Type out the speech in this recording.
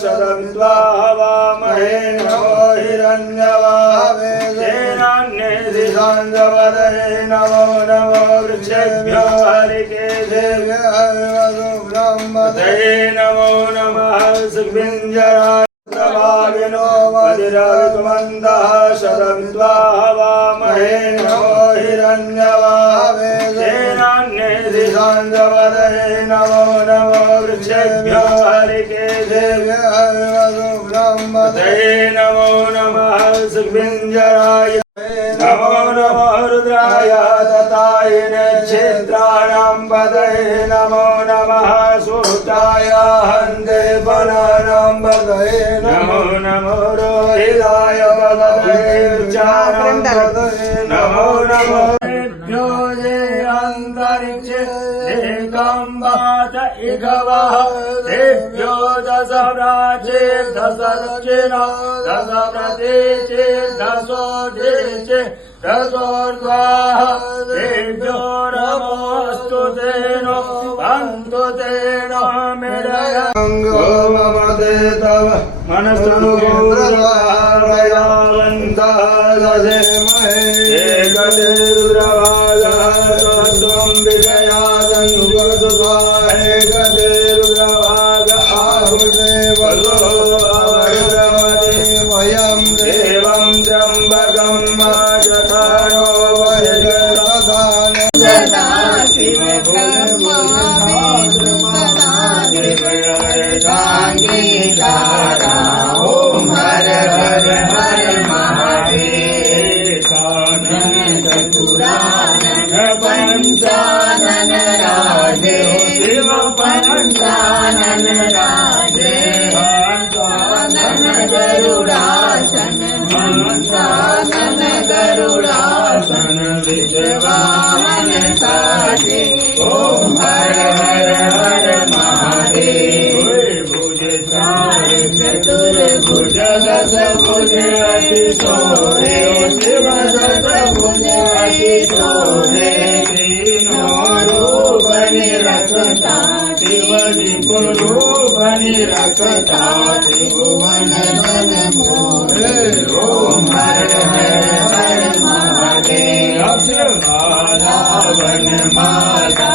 शतविद्वाहवामहे नमो हिरण्यवाहवे देनान्येधिसाञ्जवदये नमो नमो वृक्षेभ्यो हरिकेशेभ्यो नमो नमः सुखविञ्जराय प्रभाविनो वज्रविकुमन्दः शतविद्वाहवामहे नमो हिरण्यवाहवे देनान्येधिसाञ्जवदये नमो नमो वृक्षेभ्यो हरिकेशेभ्यो नमो नमः सुखविञ्जराय नमो नमो रुद्राय ततायिने क्षेत्राणां पदये नमो नमः सुताय हन्ते वनानां पदये नमो नमो रोहिताय पदये चारं पदये नमो नमो ये अन्तरिक्षे एकम्बात इघवः तेभ्यो दश प्राचे दश दक्षिण दश प्रतीचे दशोदेशे दशोर्ध्वाः तेभ्यो नमोऽस्तु तेनो अन्तु तेनो मेरयङ्गो ममते तव मनसो गुरुरावयावन्तः दशेमहे एकते रुद्रभागः स्वं विजयादनुगतस्वा एकते रुद्रभाग आहुते वलो अवरुद्रमते वयं देवं त्र्यम्बकं माजथानो वयजतथान सदा शिवकर्मा ओम हर हर हर महादेव चतुरानन पंचानन राजे शिव पंचानन राजे पंचानन गरुडासन पंचानन गरुडासन विश्ववाहन साजे ओम हर हर हर महादेव भुज चार चतुर्भुज दश भुज अति सोरे शिव दश भुज अति सोरे तीनों रूप निरखता शिव रूप निरखता त्रिभुवन मन मोरे ओम हर हर हर महादेव वन माता